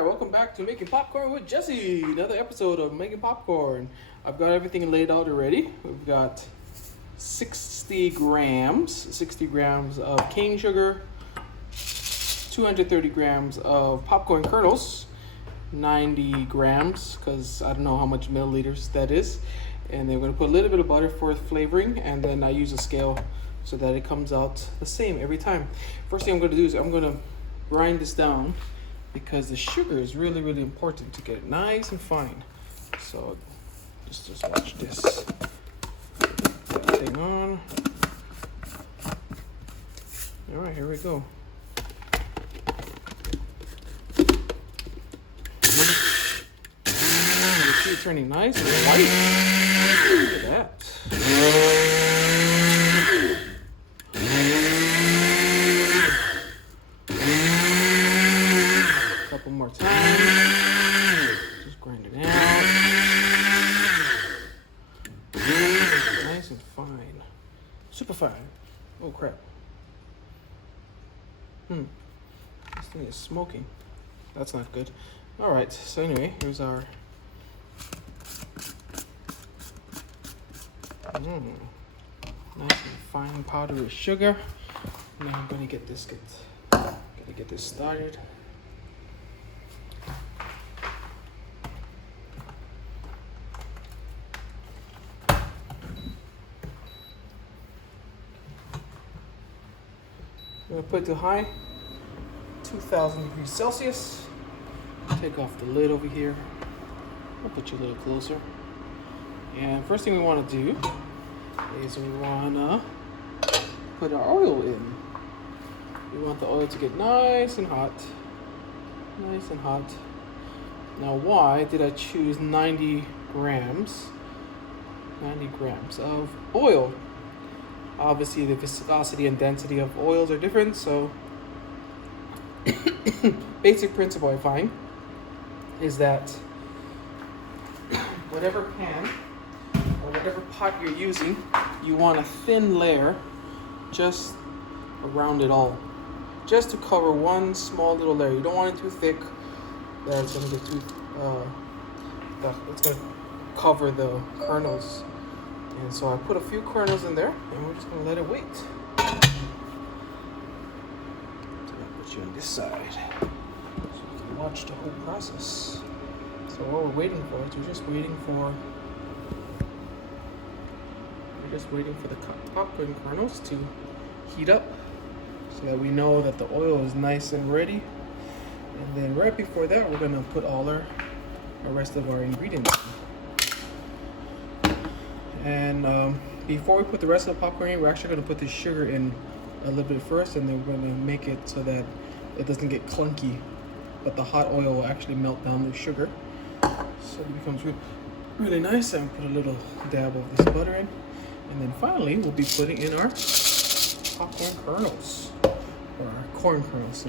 Alright, welcome back to Making Popcorn with Jesse. Another episode of Making Popcorn. I've got everything laid out already. We've got 60 grams of cane sugar, 230 grams of popcorn kernels, 90 grams, because I don't know how much milliliters that is. And then we're going to put a little bit of butter for flavoring, and then I use a scale so that it comes out the same every time. First thing I'm going to do is I'm going to grind this down, because the sugar is really, really important to get it nice and fine. So just watch this. Put that thing on. All right, here we go. You see it turning nice and white. Look at that. Couple more times. Just grind it out. Nice and fine. Super fine. Oh crap. This thing is smoking. That's not good. Alright, so anyway, here's our nice and fine powdery sugar. Now I'm gonna get this started. I'm going to put it to high, 2000 degrees Celsius. Take off the lid over here. I'll put you a little closer. And first thing we want to do is we want to put our oil in. We want the oil to get nice and hot. Nice and hot. Now why did I choose 90 grams? 90 grams of oil. Obviously, the viscosity and density of oils are different, so basic principle I find is that whatever pan or whatever pot you're using, you want a thin layer just around it all, just to cover one small little layer. You don't want it too thick that it's going to get too, it's going to cover the kernels. And so I put a few kernels in there, and we're just going to let it wait. So I'll put you on this side so you can watch the whole process. So what we're waiting for is we're just waiting for the popcorn kernels to heat up so that we know that the oil is nice and ready. And then right before that, we're going to put all our rest of our ingredients in. And before we put the rest of the popcorn in, we're actually going to put the sugar in a little bit first, and then we're going to make it so that it doesn't get clunky, but the hot oil will actually melt down the sugar, so it becomes really nice. And put a little dab of this butter in, and then finally we'll be putting in our popcorn kernels, or our corn kernels.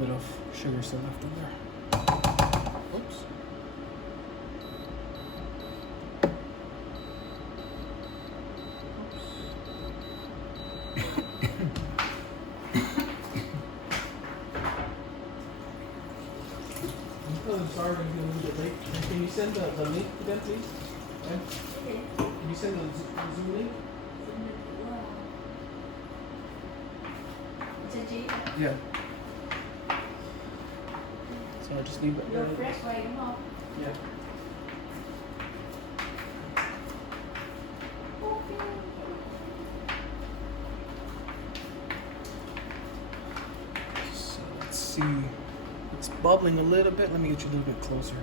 Bit of sugar still left in there. Oops. I'm sorry I'm going to be a little bit late. Can you send the link to them, please? Okay. Can you send the Zoom link? Yeah. So I'll just leave it there. Yeah. So let's see. It's bubbling a little bit. Let me get you a little bit closer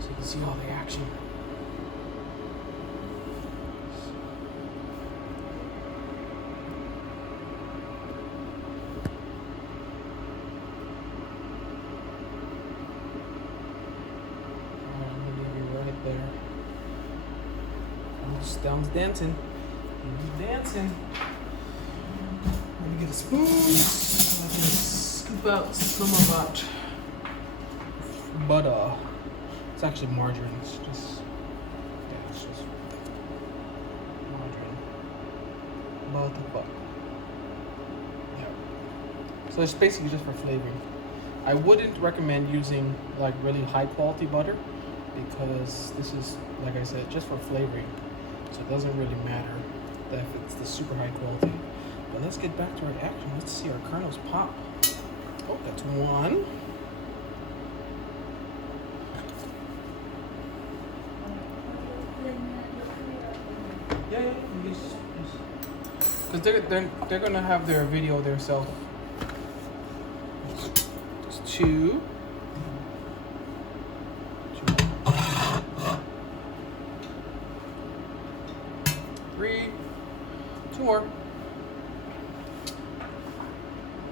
so you can see all the action. There. Down's dancing. He's dancing. Let me get a spoon so I can scoop out some of that butter. It's actually margarine. It's just salty butter. Yeah. So it's basically just for flavoring. I wouldn't recommend using like really high quality butter because this is, like I said, just for flavoring. So it doesn't really matter that if it's the super high quality. But let's get back to our action. Let's see our kernels pop. Oh, that's one. Yeah. Because they're gonna have their video themselves. Just two. Three. Two more.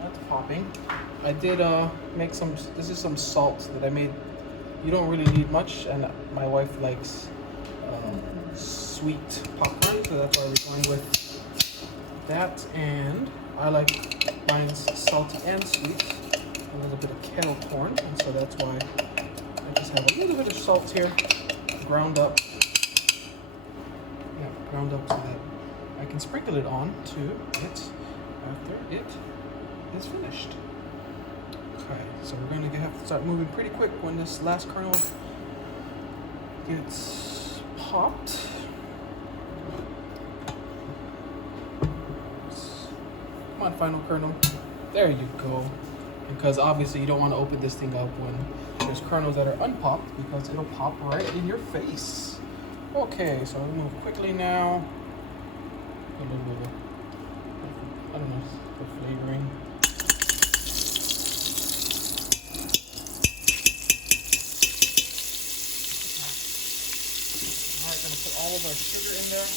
That's popping. I did make some. This is some salt that I made. You don't really need much, and my wife likes sweet popcorn, so that's why we're going with that. And I like mine's salty and sweet. A little bit of kettle corn, and so that's why I just have a little bit of salt here, ground up. Yeah, ground up so that I can sprinkle it on to it after it is finished. Okay, so we're going to have to start moving pretty quick when this last kernel gets popped. Come on, final kernel. There you go. Because obviously you don't want to open this thing up when there's kernels that are unpopped because it'll pop right in your face. Okay, so I'll move quickly now. A little bit of, I don't know, the flavoring. Alright, gonna put all of our sugar in there.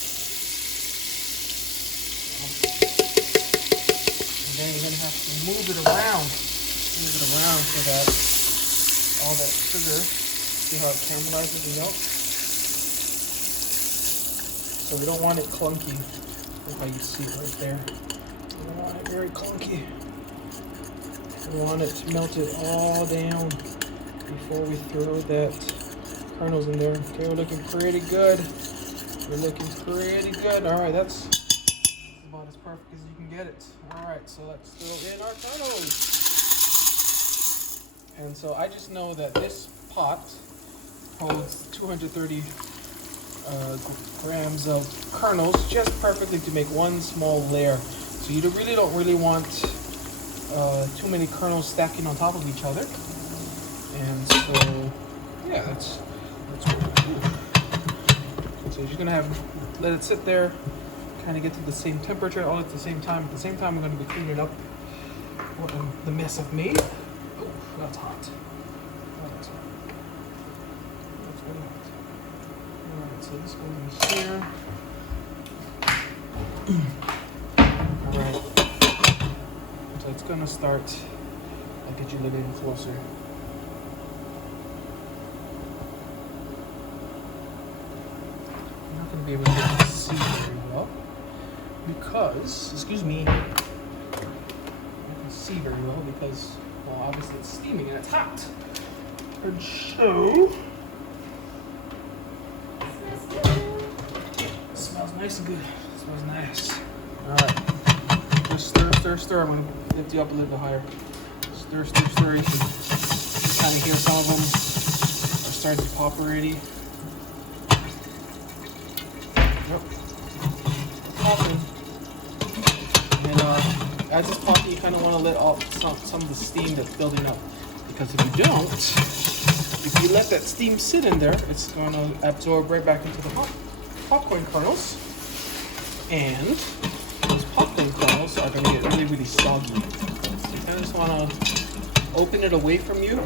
And then you're gonna have to move it around so that all that sugar, see how it caramelizes the milk? So we don't want it clunky. That's how you see it right there. We don't want it very clunky. We want it melted all down before we throw that kernels in there. Okay, we're looking pretty good. We're looking pretty good. All right, that's about as perfect as you can get it. All right, so let's throw in our kernels. And so I just know that this pot holds 230 grams of kernels, just perfectly to make one small layer. So you really don't want too many kernels stacking on top of each other. And so, yeah, that's what we do. So you're gonna let it sit there, kind of get to the same temperature all at the same time. At the same time, we're gonna be cleaning up what the mess I've made. Oh, that's hot. That's really hot. Alright, so this goes in here. Alright. So it's gonna start. I'll get you a little bit closer. I'm not gonna be able to see very well because, excuse me, I can see very well because, well, obviously it's steaming and it's hot. And so, it smells nice and good. It smells nice. Alright. Just stir. I'm going to lift you up a little bit higher. Stir. You can kind of hear some of them are starting to pop already. Yep. Popping. And as it's popping, you kind of want to let off some of the steam that's building up. Because if you don't, if you let that steam sit in there, it's going to absorb right back into the popcorn kernels. And those popcorn kernels are going to get really, really soggy. So you kind of just want to open it away from you.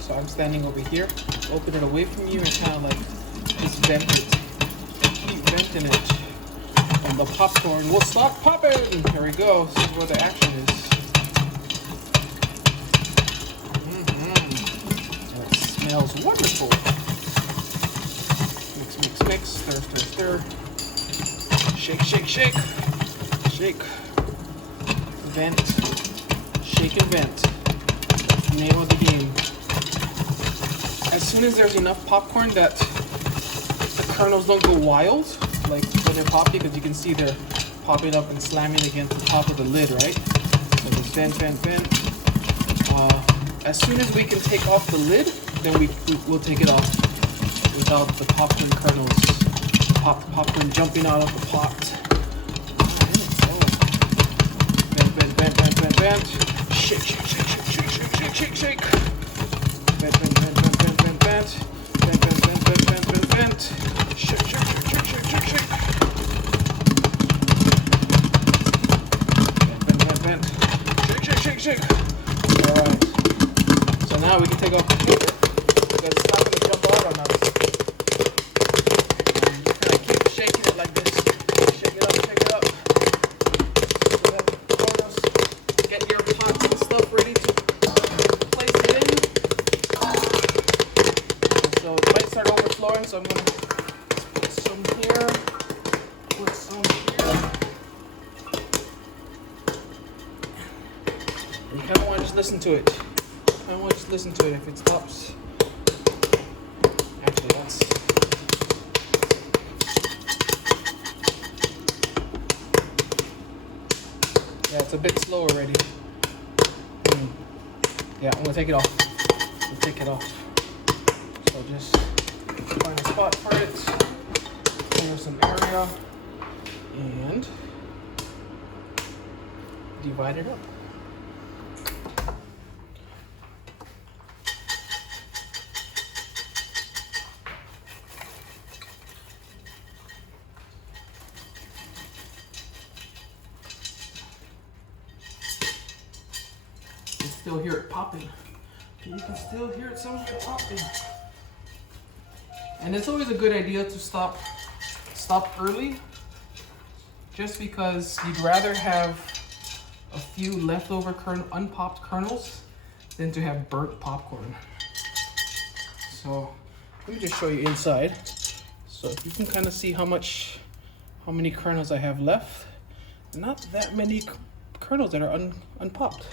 So I'm standing over here. Open it away from you and kind of like just vent it. Keep venting it. And the popcorn will start popping. There we go. This is where the action is. Smells wonderful. Mix. Stir. Shake. Vent. Shake and vent. Name of the game. As soon as there's enough popcorn that the kernels don't go wild, like when they're popping, because you can see they're pop it up and slam it against the top of the lid, right? So just bend. As soon as we can take off the lid, then we'll take it off without the popcorn kernels, popcorn jumping out of the pot. Bend. Shake. Bend. Shake. Bend. Shake. Alright. So now we can take off the paper because it's not going to jump out on us. And you kind of keep shaking it like this. Shake it up. So that get your pots and stuff ready to place it in. So it might start overflowing, so I'm going to put some here. Put some here. You kind of want to just listen to it. If it stops. Actually, that's. Yeah, it's a bit slow already. Yeah, I'm gonna take it off. So just find a spot for it. Clear some area and divide it up. Still hear it popping. You can still hear it somewhere popping. And it's always a good idea to stop early, just because you'd rather have a few leftover unpopped kernels than to have burnt popcorn. So let me just show you inside. So if you can kind of see how many kernels I have left. Not that many kernels that are unpopped.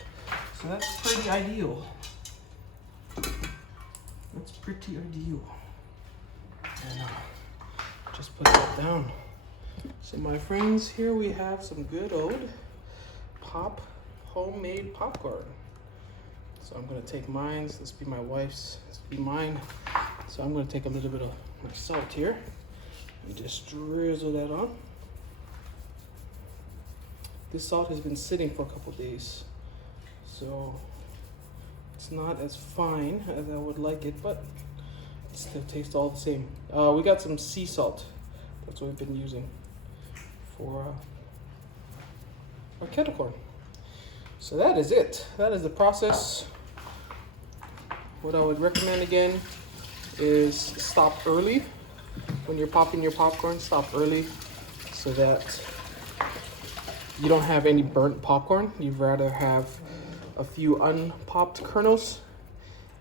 So that's pretty ideal. And just put that down. So my friends, here we have some good old homemade popcorn. So I'm gonna take mine. This be my wife's. This be mine. So I'm gonna take a little bit of my salt here and just drizzle that on. This salt has been sitting for a couple days, so it's not as fine as I would like it, but it still tastes all the same. We got some sea salt. That's what we've been using for our kettle corn. So that is it. That is the process. What I would recommend again is stop early. When you're popping your popcorn, stop early so that you don't have any burnt popcorn. You'd rather have a few unpopped kernels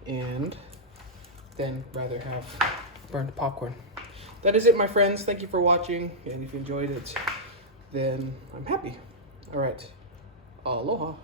and then rather have burnt popcorn. That is it, my friends. Thank you for watching, and if you enjoyed it, then I'm happy. All right, aloha.